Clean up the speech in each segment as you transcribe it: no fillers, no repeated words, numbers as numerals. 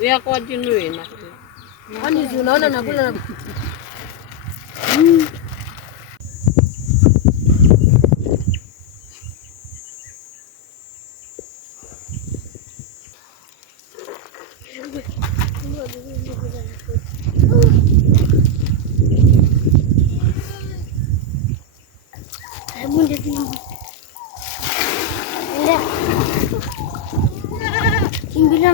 Ya kwa jinu ina. Kwani unaona nakula na kimbilia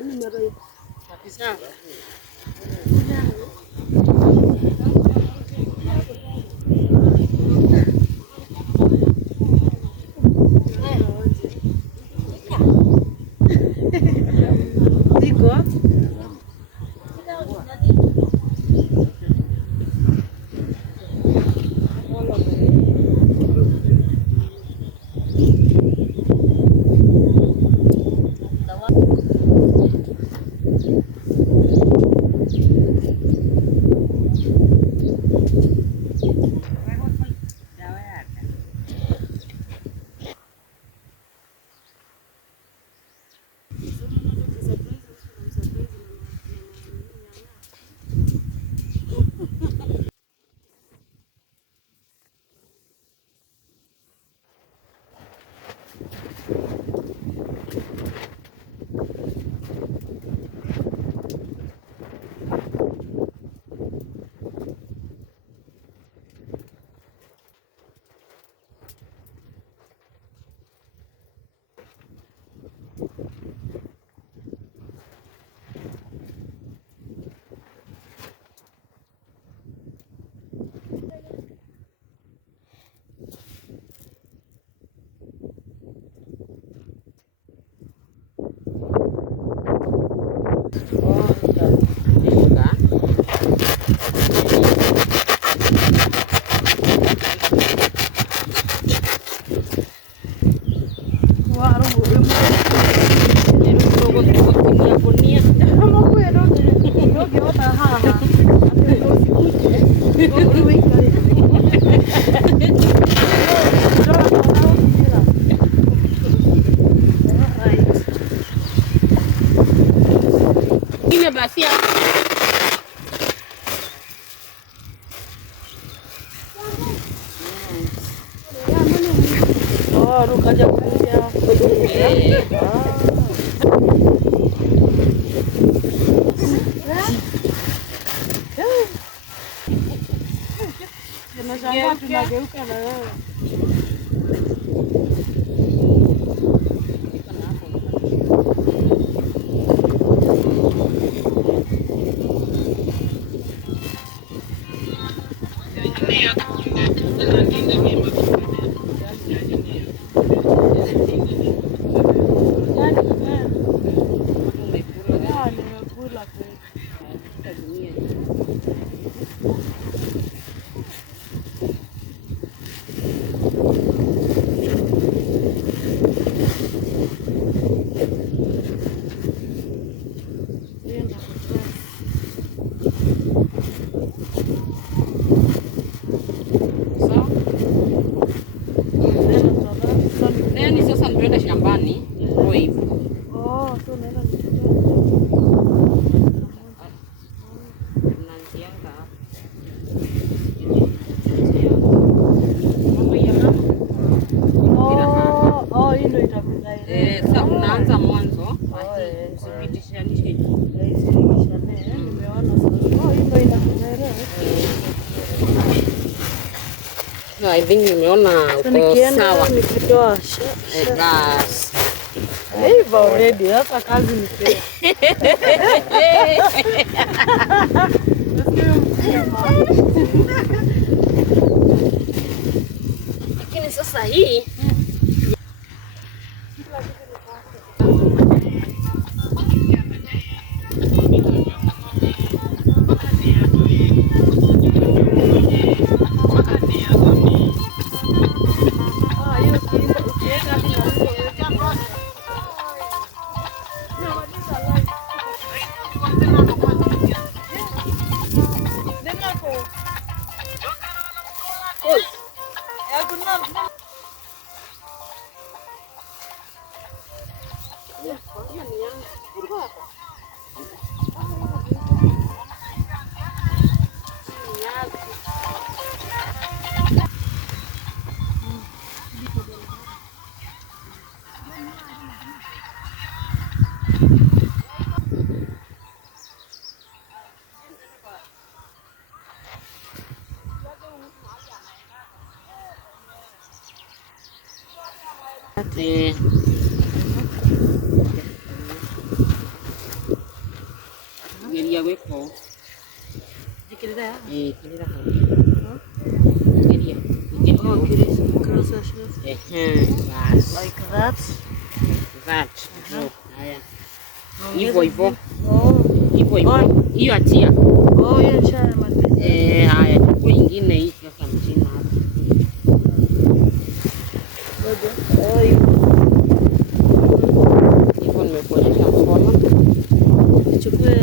ni Kabisa. Basi rukaja kuja. Tunageuka na wewe. No, I think nimeona uko sawa. Nikitoa Gas. hivyo already hapa kazi ni fair. Lakini sasa hii geria gwiko Jikirira. kirira hau geria Like that. Haya hivyo hivyo Oh. hivyo hivyo hiyo atia. Oh, hiyo nishamaliza. Haya chukua ingine hii sasa mchina hapa. Oh, hivyo nimekuonyesha mkono. nichukue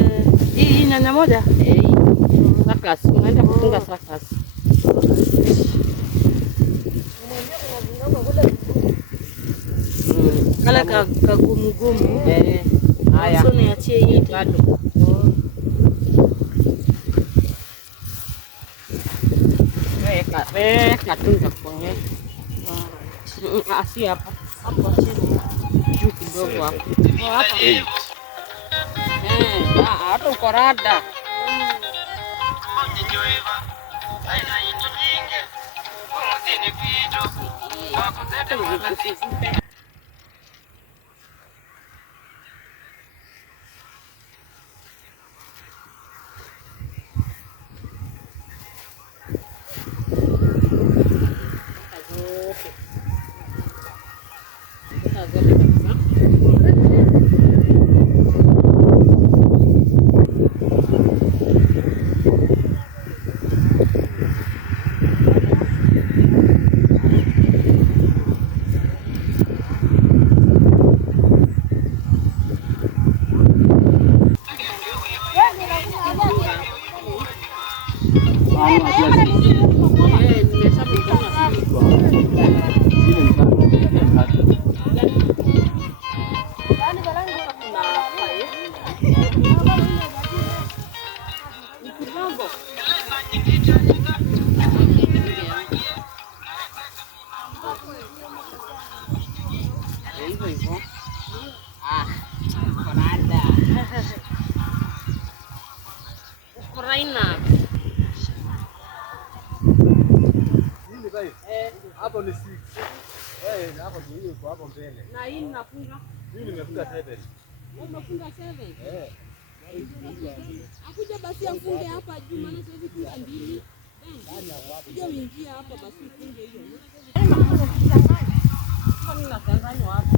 hii nyanya moja. Sakas, unaenda kufunga sakas. Kala kagumugumu. Haya. Sasa niachie hii bado. Weka tunza kwenye. Asi hapa. Hapo chini. Juu kidogo hapo. Hapa. Hata uko rada. Hapo ni 6. Hapo ndio yuko hapo mbele. Na hii nafunga. Mimi nimefunga 7. Umefunga 7? Akuja basi afunge hapa juu maana sasa hivi funga 2. Kuja uingie hapa basi ufunge hiyo. Kwani unachanganya wapi?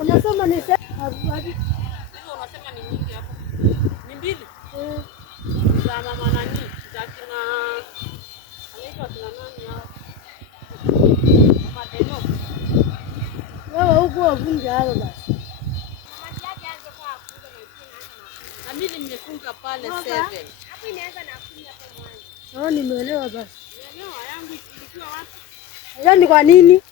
Unasema ni nyingi hapo. Ni mbili. Za mama nani? Za kina anaitwa kina nani hao? Mama Deno. Wewe huko wavunja hapo basi. Na mimi nimefunga pale 7. Hapo inaanza na 10 hapo mwanzo. Nimeelewa basi. Nielewa yangu ilikuwa wapi? Yaani kwa nini?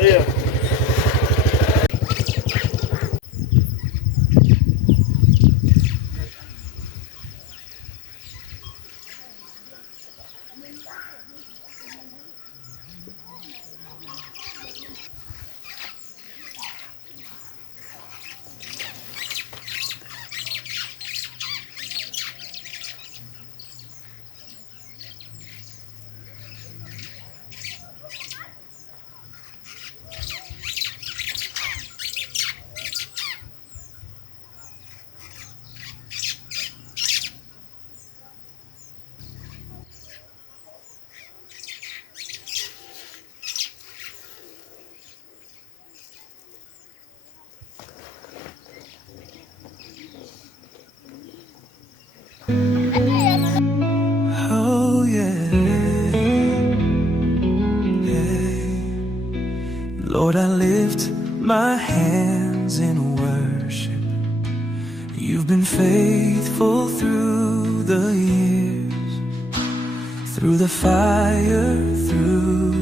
Yeah. Oh yeah, hey. Lord, I lift my hands in worship. You've been faithful through the years, through the fire, through